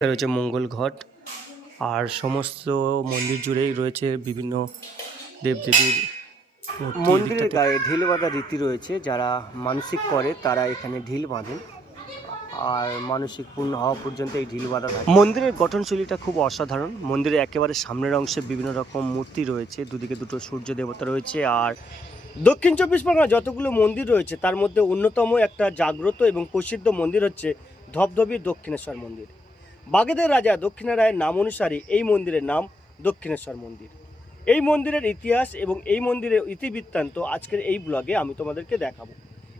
রয়েছে মঙ্গল ঘট। আর সমস্ত মন্দির জুড়েই রয়েছে বিভিন্ন দেবদেবীর মন্দিরের গায়ে ঢিল বাঁধা রীতি রয়েছে যারা মানসিক করে তারা এখানে ঢিল বাঁধেন। আর মানসিক পূর্ণ হওয়া পর্যন্ত এই ঢিল বাঁধা থাকে। মন্দিরের গঠনশৈলীটা খুব অসাধারণ। মন্দিরের একেবারে সামনের অংশে বিভিন্ন রকম মূর্তি রয়েছে দুদিকে দুটো সূর্য দেবতা রয়েছে আর দক্ষিণ চব্বিশ পরগনা যতগুলো মন্দির রয়েছে তার মধ্যে অন্যতম একটা জাগ্রত এবং প্রসিদ্ধ মন্দির হচ্ছে ধবধবি দক্ষিণেশ্বর মন্দির। বাগেদের রাজা দক্ষিণারায়ের নাম অনুসারে এই মন্দিরের নাম দক্ষিণেশ্বর মন্দির। এই মন্দিরের ইতিহাস এবং এই মন্দিরের ইতিবৃত্তান্ত আজকের এই ব্লগে আমি তোমাদেরকে দেখাবো।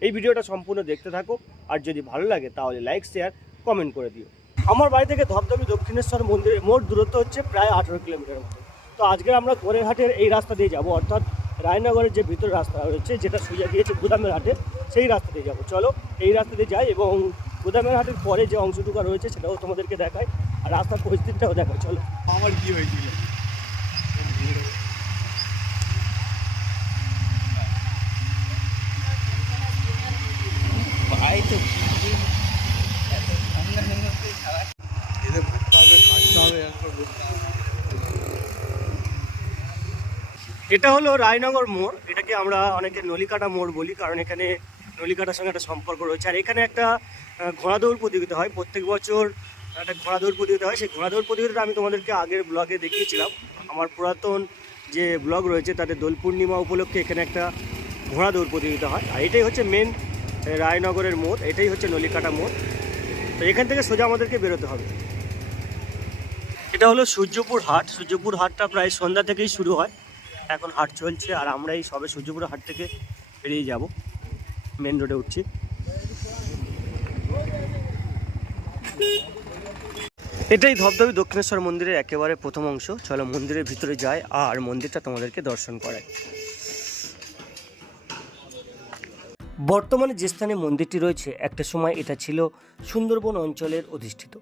এই ভিডিওটা সম্পূর্ণ দেখতে থাকো, আর যদি ভালো লাগে তাহলে লাইক, শেয়ার, কমেন্ট করে দিও। আমার বাড়ি থেকে ধবধবি দক্ষিণেশ্বর মন্দিরের মোট দূরত্ব হচ্ছে প্রায় আঠেরো কিলোমিটার মতো। তো আজকে আমরা গোরেরহাটের এই রাস্তা দিয়ে যাব, অর্থাৎ রায়নগরের যে ভিতর রাস্তা রয়েছে, যেটা সোজা গিয়েছে গুদামের হাটে, সেই রাস্তা দিয়ে যাব। চলো এই রাস্তা দিয়ে যাই এবং গুদামের হাটের পরে যে অংশটুকু রয়েছে সেটাও তোমাদেরকে দেখায় আর রাস্তার পরিস্থিতিটাও দেখায় চলো। আমার কি হয়েছিল? এটা হলো রায়নগর মোড় এটাকে আমরা অনেকে নলিকাটা মোড় বলি কারণ এখানে নলিকাটার সঙ্গে একটা সম্পর্ক রয়েছে। আর এখানে একটা ঘোড়া দৌড় প্রতিযোগিতা হয়। প্রত্যেক বছর একটা ঘোড়া দৌড় প্রতিযোগিতা হয়। সেই ঘোড়া দৌড় প্রতিযোগিতাটা আমি তোমাদেরকে আগের ব্লগে দেখিয়েছিলাম। আমার পুরাতন যে ব্লগ রয়েছে, তাতে দোল পূর্ণিমা উপলক্ষে এখানে একটা ঘোড়া দৌড় প্রতিযোগিতা হয়। আর এটাই হচ্ছে মেন রায়নগরের মোড়। এটাই হচ্ছে নলিকাটা মোড়। তো এখান থেকে সোজা আমাদেরকে বেরোতে হবে। এটা হলো সূর্যপুর হাট। সূর্যপুর হাটটা প্রায় সন্ধ্যা থেকেই শুরু হয়। এখন হাট চলছে, আর আমরা এই সবে সূর্যপুর হাট থেকে বেরিয়ে যাব। মেন রোডে উঠছি। এটাই ধবধবি দক্ষিণেশ্বর মন্দিরের একেবারে প্রথম অংশ। চলো মন্দিরের ভিতরে যায় আর মন্দিরটা তোমাদেরকে দর্শন করাই। বর্তমানে যে স্থানে মন্দিরটি রয়েছে, একটা সময় এটা ছিল সুন্দরবন অঞ্চলের অধিষ্ঠিত।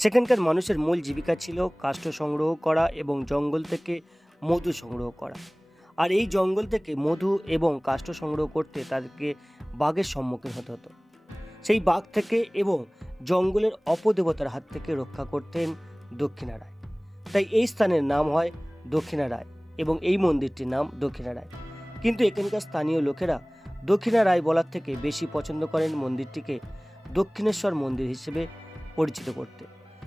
সেখানকার মানুষের মূল জীবিকা ছিল কাষ্ঠ সংগ্রহ করা এবং জঙ্গল থেকে মধু সংগ্রহ করা। আর এই জঙ্গল থেকে মধু এবং কাষ্ঠ সংগ্রহ করতে তাদেরকে বাঘের সম্মুখীন হতে হতো। সেই বাঘ থেকে এবং জঙ্গলের অপদেবতার হাত থেকে রক্ষা করতেন দক্ষিণা রায় তাই এই স্থানের নাম হয় দক্ষিণা রায় এবং এই মন্দিরটির নাম দক্ষিণা রায় কিন্তু এখানকার স্থানীয় লোকেরা দক্ষিণা রায় বলার থেকে বেশি পছন্দ করেন মন্দিরটিকে দক্ষিণেশ্বর মন্দির হিসেবে পরিচিত করতে।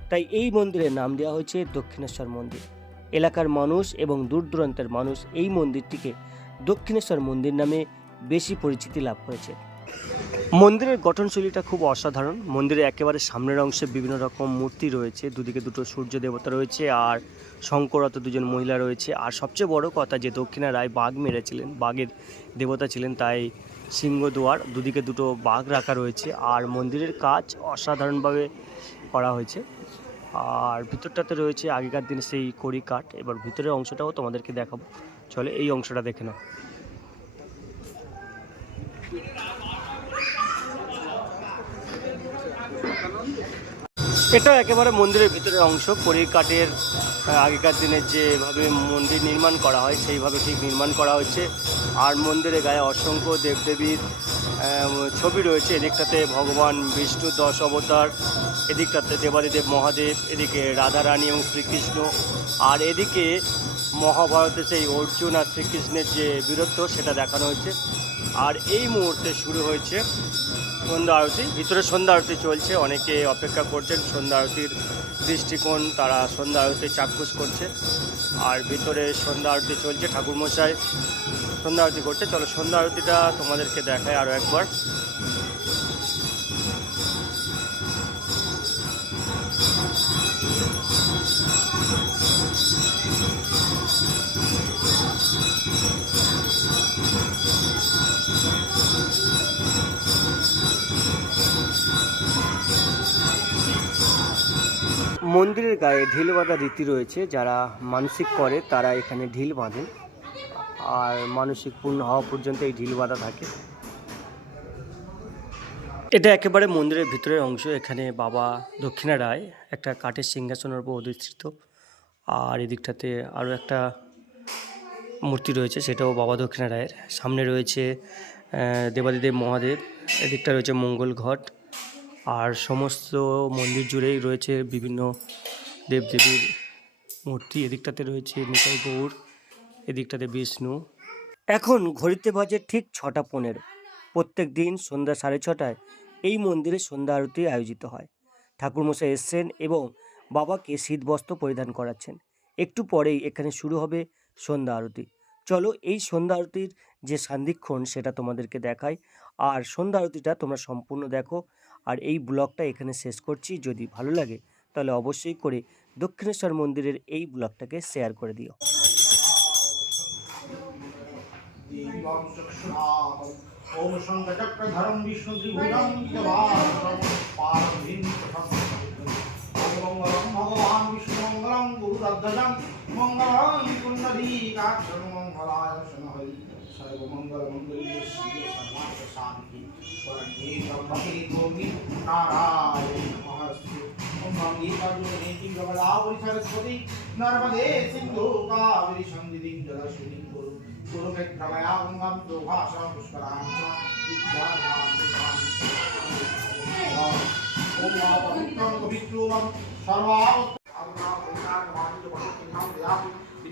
তাই এই মন্দিরের নাম দেওয়া হয়েছে দক্ষিণেশ্বর মন্দির। এলাকার মানুষ এবং দূর দূরান্তের মানুষ এই মন্দিরটিকে দক্ষিণেশ্বর মন্দির নামে বেশি পরিচিতি লাভ করেছে। মন্দিরের গঠনশৈলীটা খুব অসাধারণ। মন্দিরের একেবারে সামনের অংশে বিভিন্ন রকম মূর্তি রয়েছে, দুদিকে দুটো সূর্য দেবতা রয়েছে আর শঙ্করত দুজন মহিলা রয়েছে। আর সবচেয়ে বড় কথা যে দক্ষিণা রায় বাঘ মেরেছিলেন, বাঘের দেবতা ছিলেন তাই সিংহদুয়ার, দুদিকে দুটো বাঘ রাখা রয়েছে আর মন্দিরের কাজ অসাধারণভাবে করা হয়েছে। আর ভিতরটাতে রয়েছে আগেকার দিনে সেই কড়ি কাঠ এবার ভিতরের অংশটাও তোমাদেরকে দেখাবো। চলে এই অংশটা দেখে নাও। এটা একেবারে মন্দিরের ভিতরের অংশ। কাঠের আগেকার দিনের যেভাবে মন্দির নির্মাণ করা হয়, সেইভাবে ঠিক নির্মাণ করা হয়েছে। আর মন্দিরের গায়ে অসংখ্য দেবদেবীর ছবি রয়েছে। এদিকটাতে ভগবান বিষ্ণু দশ অবতার, এদিকটাতে দেবাদিদেব মহাদেব, এদিকে রাধারানী এবং শ্রীকৃষ্ণ। আর এদিকে মহাভারতে সেই অর্জুন আর শ্রীকৃষ্ণের যে বীরত্ব, সেটা দেখানো হয়েছে। আর এই মুহূর্তে শুরু হয়েছে সন্ধ্যা আরতি। ভিতরে সন্ধ্যা আরতি চলছে, অনেকে অপেক্ষা করছেন সন্ধ্যা আরতির দৃষ্টিকোণ, তারা সন্ধ্যা আরতি চাক্ষুষ করছে। আর ভিতরে সন্ধ্যা আরতি চলছে ঠাকুরমশাই। সন্ধ্যা আরতি করছে। চলো সন্ধ্যা আরতিটা তোমাদেরকে দেখায় আরও একবার। মন্দিরের গায়ে ঢিল বাঁধা রীতি রয়েছে। যারা মানসিক করে, তারা এখানে ঢিল বাঁধেন আর মানসিক পূর্ণ হওয়া পর্যন্ত এই ঢিল বাঁধা থাকে। এটা একেবারে মন্দিরের ভিতরের অংশ। এখানে বাবা দক্ষিণা রায় একটা কাঠের সিংহাসনের উপর অধিষ্ঠিত। আর এদিকটাতে আরও একটা মূর্তি রয়েছে, সেটাও বাবা দক্ষিণা রায়ের। সামনে রয়েছে দেবাদিদেব মহাদেব। এদিকটা রয়েছে মঙ্গল ঘট। আর সমস্ত মন্দির জুড়েই রয়েছে বিভিন্ন দেবদেবীর মূর্তি। এদিকটাতে রয়েছে নিতাই গৌর, এদিকটাতে বিষ্ণু। এখন ঘড়িতে বাজে ঠিক ছটা পনেরো। প্রত্যেক দিন সন্ধ্যা সাড়ে ছটায় এই মন্দিরে সন্ধ্যা আরতি আয়োজিত হয়। ঠাকুরমশাই এসছেন এবং বাবাকে শীত বস্ত্র পরিধান করাচ্ছেন। একটু পরেই এখানে শুরু হবে সন্ধ্যা আরতি। চলো এই সন্ধ্যা আরতির যে সান্ধিক্ষণ সেটা তোমাদেরকে দেখাই। আর সন্ধ্যা আরতিটা তোমরা সম্পূর্ণ দেখো। আর এই ব্লগটা এখানে শেষ করছি। যদি ভালো লাগে, তাহলে অবশ্যই করে দক্ষিণেশ্বর মন্দিরের এই ব্লগটাকে শেয়ার করে দিও। মঙ্গলম কুণ্ডলীকাক্ষং মঙ্গলায় সর্বমঙ্গল মঙ্গলীয় শিবে সর্বার্থ শান্তি স্বর্গে ব্রহ্মে গোমি নারায়ণ নমস্তে ওম গঙ্গীকাজুনেতি গবলাবরি সরস্বতী নর্মদে সিন্ধু কাবেরী সন্ধিদিং জলশ্রীং কুরু কুরুক্ষেত্রময়া গঙ্গাম দুভাষা পুষ্করাং চ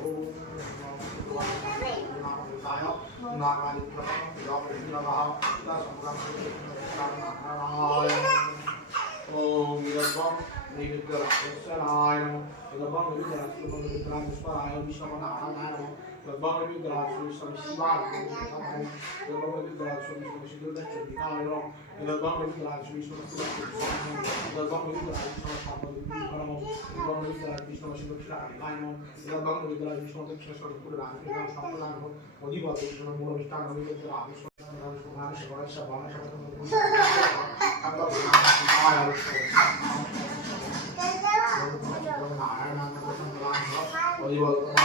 ওম ఓం नैवेद्यराय नम लभम विद्राक्ष लभम विद्राक्षराय विष्णवनाय नम लभम विद्राक्ष विष्णु शिवाय नम लभम विद्राक्ष विष्णु शिवदक्षिणाय नम लभम विद्राक्ष विष्णु शिवदक्षिणाय नम लभम विद्राक्ष विष्णु नम लभम विद्राक्ष विष्णु शिवदक्षिणाय नम लभम विद्राक्ष विष्णु दक्षिणाय पुराण संप्रदाय अधिपति विष्णु मूलविष्टान विद्राक्ष विष्णु शिवाय शिवाय शिवाय शिवाय शिवाय Bosh.